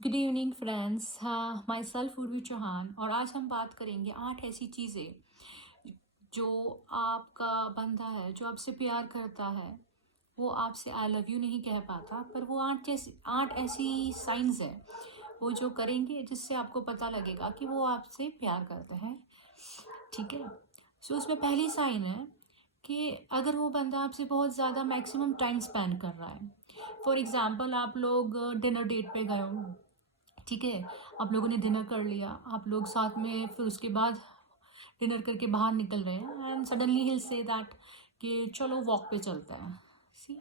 Good evening friends. हाँ, my self Urvi Chauhan और आज हम बात करेंगे 8 ऐसी चीज़ें जो आपका बंदा है जो आपसे प्यार करता है। वो आपसे आई लव यू नहीं कह पाता, पर वो 8 ऐसी साइंस हैं वो जो करेंगे जिससे आपको पता लगेगा कि वो आपसे प्यार करते हैं। ठीक है। सो उसमें पहली साइन है कि अगर वो बंदा आपसे बहुत ज़्यादा मैक्सिमम टाइम स्पेंड कर रहा है। फॉर एग्जाम्पल, आप लोग डिनर डेट पे गए हो। ठीक है। आप लोगों ने डिनर कर लिया, आप लोग साथ में, फिर उसके बाद डिनर करके बाहर निकल रहे हैं एंड सडनली हिल से दैट कि चलो वॉक पे चलते हैं। सी,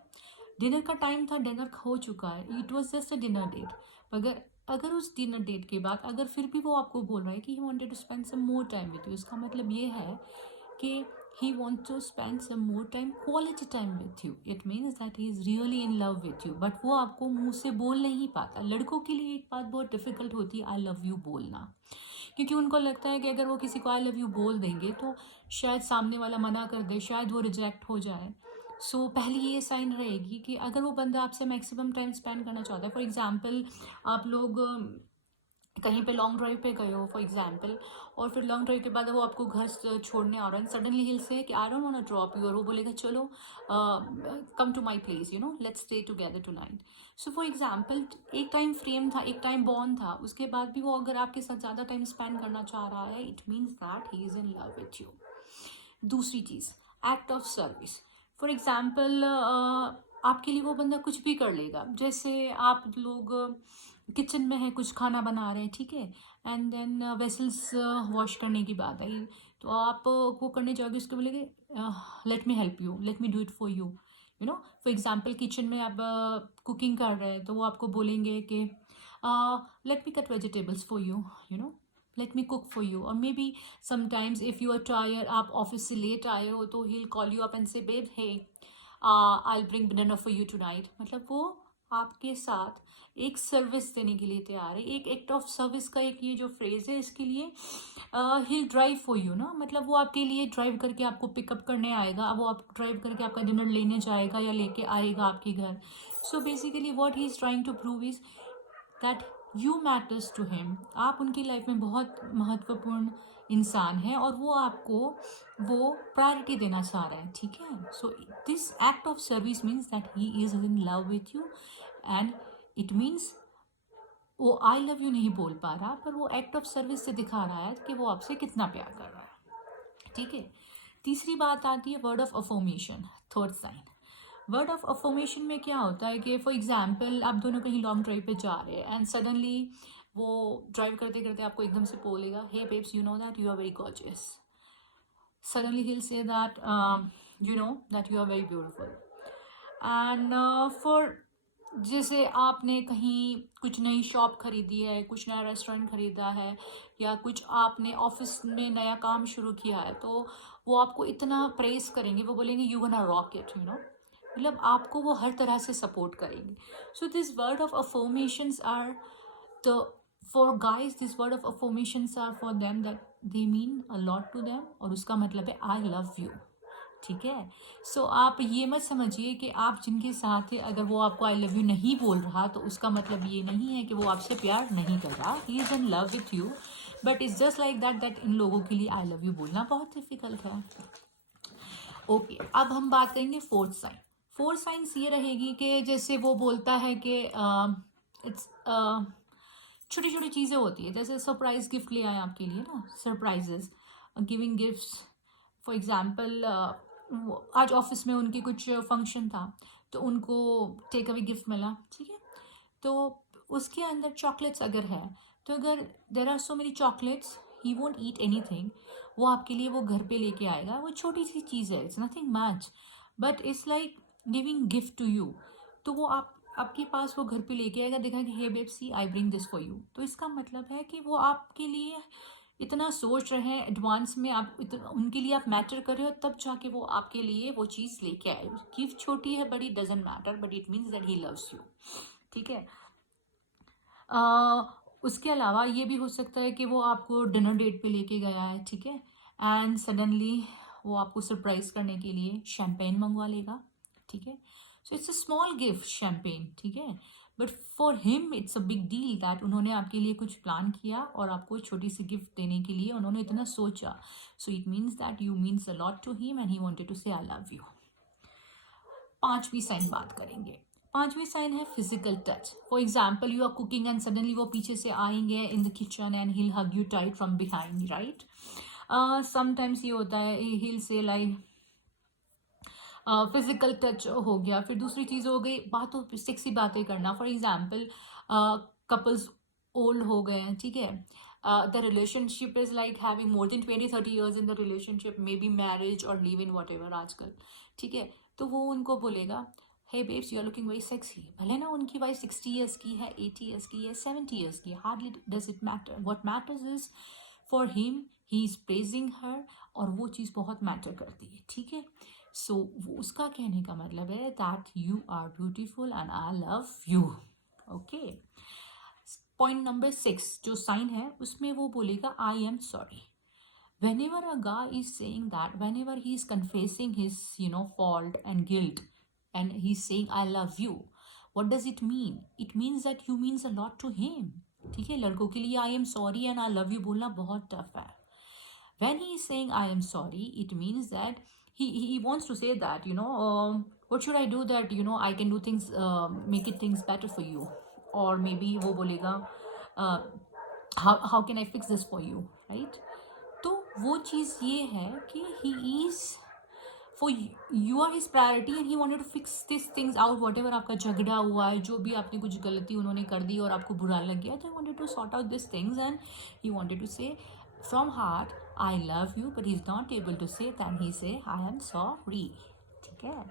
डिनर का टाइम था, डिनर हो चुका है, it was just a dinner date. मगर अगर उस डिनर डेट के बाद अगर फिर भी वो आपको बोल रहा है कि he wanted to spend some more time with you, इसका मतलब ये है कि he wants to spend some more time, quality time with you. It means that he is really in love with you, but वो आपको मुंह से बोल नहीं पाता। लड़कों के लिए एक बात बहुत डिफिकल्ट होती है, आई लव यू बोलना, क्योंकि उनको लगता है कि अगर वो किसी को आई लव यू बोल देंगे तो शायद सामने वाला मना कर दे, शायद वो रिजेक्ट हो जाए। सो पहली ये साइन रहेगी कि अगर वो बंदा आपसे मैक्सिमम टाइम स्पेंड करना चाहता है। फॉर एग्जाम्पल, आप लोग कहीं पे लॉन्ग ड्राइव पे गए हो फॉर एग्जाम्पल, और फिर लॉन्ग ड्राइव के बाद वो आपको घर छोड़ने आ रहा है, सडनली हिल से कि I don't want to drop you, और वो बोलेगा चलो come to my place, let's stay together tonight. So for example, एक टाइम फ्रेम था, एक टाइम बॉन्ड था, उसके बाद भी वो अगर आपके साथ ज़्यादा टाइम स्पेंड करना चाह रहा है, it means that he is in love with you. दूसरी चीज़, act of service. For example, आपके लिए वो बंदा कुछ भी कर लेगा। जैसे आप लोग किचन में है, कुछ खाना बना रहे हैं, ठीक है, एंड देन वेसल्स वॉश करने की बात आई, तो आप वो करने जाओगे, उसके बोलेंगे let me help you, let me do it for you. For example, kitchen में आप कुकिंग कर रहे हैं, तो वो आपको बोलेंगे कि let me cut vegetables for you, you know let me cook for you. और maybe sometimes if you are tired, आप ऑफिस से लेट आए हो, तो he will call you up and say babe hey I will bring dinner for you tonight. मतलब वो आपके साथ एक सर्विस देने के लिए तैयार है। एक एक्ट ऑफ सर्विस का एक ये जो फ्रेज है, इसके लिए ही ड्राइव फॉर यू ना, मतलब वो आपके लिए ड्राइव करके आपको पिकअप करने आएगा, वो आप ड्राइव करके आपका डिनर लेने जाएगा या लेके आएगा आपके घर। So basically what he is trying to prove is that you matters to him. आप उनकी लाइफ में बहुत महत्वपूर्ण इंसान हैं और वो आपको वो प्रायोरिटी देना चाह रहे हैं। ठीक है। So this act of service means that he is in love with you, and it means वो आई लव यू नहीं बोल पा रहा, पर वो एक्ट ऑफ सर्विस से दिखा रहा है कि वो आपसे कितना प्यार कर रहा है। ठीक है। तीसरी बात आती है word of affirmation, third sign. Word of affirmation में क्या होता है कि फॉर एग्जाम्पल, आप दोनों कहीं लॉन्ग ड्राइव पे जा रहे हैं एंड सडनली वो ड्राइव करते करते आपको एकदम से बोलेगा, hey babes, you know that you are very gorgeous. Suddenly he'll say that you know that you are very beautiful. And for, जैसे आपने कहीं कुछ नई शॉप खरीदी है, कुछ नया रेस्टोरेंट खरीदा है, या कुछ आपने ऑफिस में नया काम शुरू किया है, तो वो आपको इतना प्रेस करेंगे, वो बोलेंगे यू गोना रॉक इट, मतलब आपको वो हर तरह से सपोर्ट करेंगे। So this word of affirmations are the, for guys this word of affirmations are for them that they mean a lot to them, और उसका मतलब है आई लव यू। ठीक है। सो आप ये मत समझिए कि आप जिनके साथ है, अगर वो आपको आई लव यू नहीं बोल रहा, तो उसका मतलब ये नहीं है कि वो आपसे प्यार नहीं कर रहा, ही is in love with you, but it's just like that in लोगों के लिए आई लव यू बोलना बहुत डिफिकल्ट है। ओके, अब हम बात करेंगे फोर्थ साइन। फोर्थ साइंस ये रहेगी कि जैसे वो बोलता है कि इट्स छोटी छोटी चीज़ें होती है, जैसे सरप्राइज गिफ्ट ले आए आपके लिए ना, surprises, giving gifts. For example, आज ऑफिस में उनके कुछ फंक्शन था, तो उनको टेक अवे गिफ्ट मिला, ठीक है, तो उसके अंदर चॉकलेट्स अगर है, तो अगर there are so many chocolates, he won't eat anything, वो आपके लिए वो घर पे लेके आएगा। वो छोटी सी चीज़ है, it's nothing much, but it's like giving gift to you. तो वो आपके पास वो घर पे लेके आएगा, देखा कि hey babe see I bring this for you, तो इसका मतलब है कि वो आपके लिए इतना सोच रहे हैं एडवांस में, आप इतना उनके लिए आप मैटर कर रहे हो, तब जाके वो आपके लिए वो चीज़ लेके आए। गिफ्ट छोटी है बड़ी, doesn't matter, but it means that he loves you. ठीक है। उसके अलावा ये भी हो सकता है कि वो आपको डिनर डेट पे लेके गया है, ठीक है, एंड सडनली वो आपको सरप्राइज करने के लिए शैम्पेन मंगवा लेगा। ठीक है। So it's a small gift, champagne, ठीक है, but for him it's a big deal that उन्होंने आपके लिए कुछ प्लान किया और आपको छोटी सी गिफ्ट देने के लिए उन्होंने इतना सोचा. So it means that you means a lot to him and he wanted to say I love you. पांचवी साइन बात करेंगे. पांचवी साइन है physical touch. For example you are cooking and suddenly वो पीछे से आएंगे in the kitchen and he'll hug you tight from behind, right? Sometimes ये होता है he'll say like physical touch हो गया. फिर दूसरी चीज़ हो गई बातों सेक्सी बातें करना. फॉर एग्जाम्पल कपल्स ओल्ड हो गए हैं, ठीक है, the relationship is like having more than 20-30 years in the relationship, maybe marriage और लिव इन वट एवर आजकल, ठीक है. तो वो उनको बोलेगा hey babes you are looking very sexy. भले ना उनकी वाइफ 60 ईयर्स की है, 80 ईयर्स की है, 70 ईयर्स की है, hardly does it matter. What matters is for him he is praising her, और वो चीज़ बहुत मैटर करती है, ठीक है. सो उसका कहने का मतलब है that you are beautiful and I love you. Okay. Point number 6 जो साइन है उसमें वो बोलेगा I am sorry. Whenever a guy is saying that, whenever he is confessing his fault and guilt, and he's saying I love you, what does it mean? It means that you means a lot to him. ठीक है. लड़कों के लिए I am sorry and I love you बोलना बहुत tough है. When he is saying I am sorry, it means that he wants to say that what should I do that I can do things, make it things better for you, or maybe वो बोलेगा how can I fix this for you, right? तो वो चीज़ ये है कि he is for you are his priority and he wanted to fix this things out. Whatever आपका झगड़ा हुआ है, जो भी आपने कुछ गलती उन्होंने कर दी और आपको बुरा लग गया, तो he wanted to sort out this things and he wanted to say from heart I love you, but he is not able to say that he say I am sorry. ठीक है.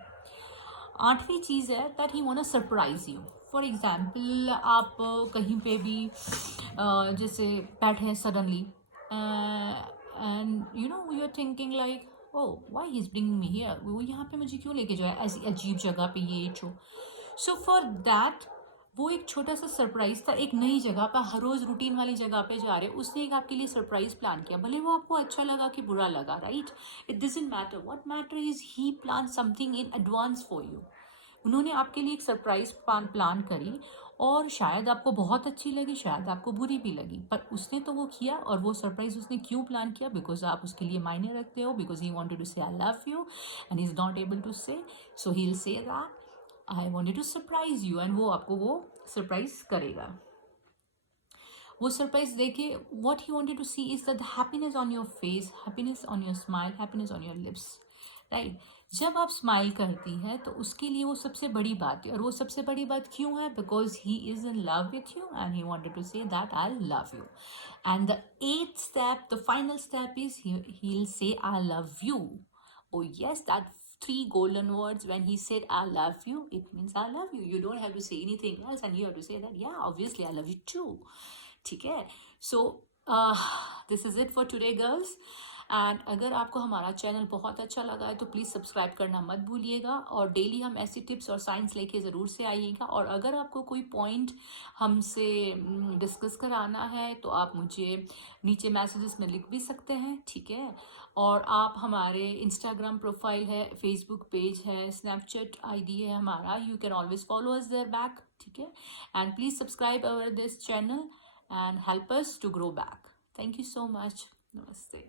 आठवीं चीज़ है that he want to surprise you. For example आप कहीं पे भी जैसे बैठे हैं suddenly and you're thinking like oh why he's bringing me here, वो यहाँ पे मुझे क्यों लेके जाए ऐसी अजीब जगह पे ये छो. सो फॉर दैट वो एक छोटा सा सरप्राइज था. एक नई जगह पर हर रोज रूटीन वाली जगह पे जा रहे हो, उसने एक आपके लिए सरप्राइज प्लान किया. भले वो आपको अच्छा लगा कि बुरा लगा, right, it doesn't matter. What matter is he plan something in advance for you. उन्होंने आपके लिए एक सरप्राइज प्लान करी और शायद आपको बहुत अच्छी लगी, शायद आपको बुरी भी लगी, पर उसने तो वो किया. और वो सरप्राइज उसने क्यों प्लान किया? बिकॉज आप उसके लिए मायने रखते हो, because he wanted to say I love you and he is not able to say, so he will say that I wanted to surprise you, and वो आपको वो सरप्राइज करेगा. वो सरप्राइज देखिए what he wanted to see is the happiness on your face, happiness on your smile, happiness on your lips, right. जब आप smile करती हैं तो उसके लिए वो सबसे बड़ी बात है. और वो सबसे बड़ी बात क्यों है? Because he is in love with you and he wanted to say that I love you. And the 8th step, the final step is he'll say I love you. Oh yes, that 3 golden words. When he said I love you, it means I love you. You don't have to say anything else and you have to say that yeah, obviously I love you too. ठीक है. So this is it for today girls. And अगर आपको हमारा channel बहुत अच्छा लगा है तो प्लीज़ सब्सक्राइब करना मत भूलिएगा. और डेली हम ऐसी टिप्स और साइंस लेके ज़रूर से आइएगा. और अगर आपको कोई पॉइंट हमसे डिस्कस कराना है तो आप मुझे नीचे मैसेजेस में लिख भी सकते हैं, ठीक है. और आप हमारे इंस्टाग्राम प्रोफाइल है, फेसबुक पेज है, स्नैपचैट आईडी है हमारा, you can always follow us there back, ठीक है. And please subscribe our this channel and help us to grow back. Thank you so much. Namaste.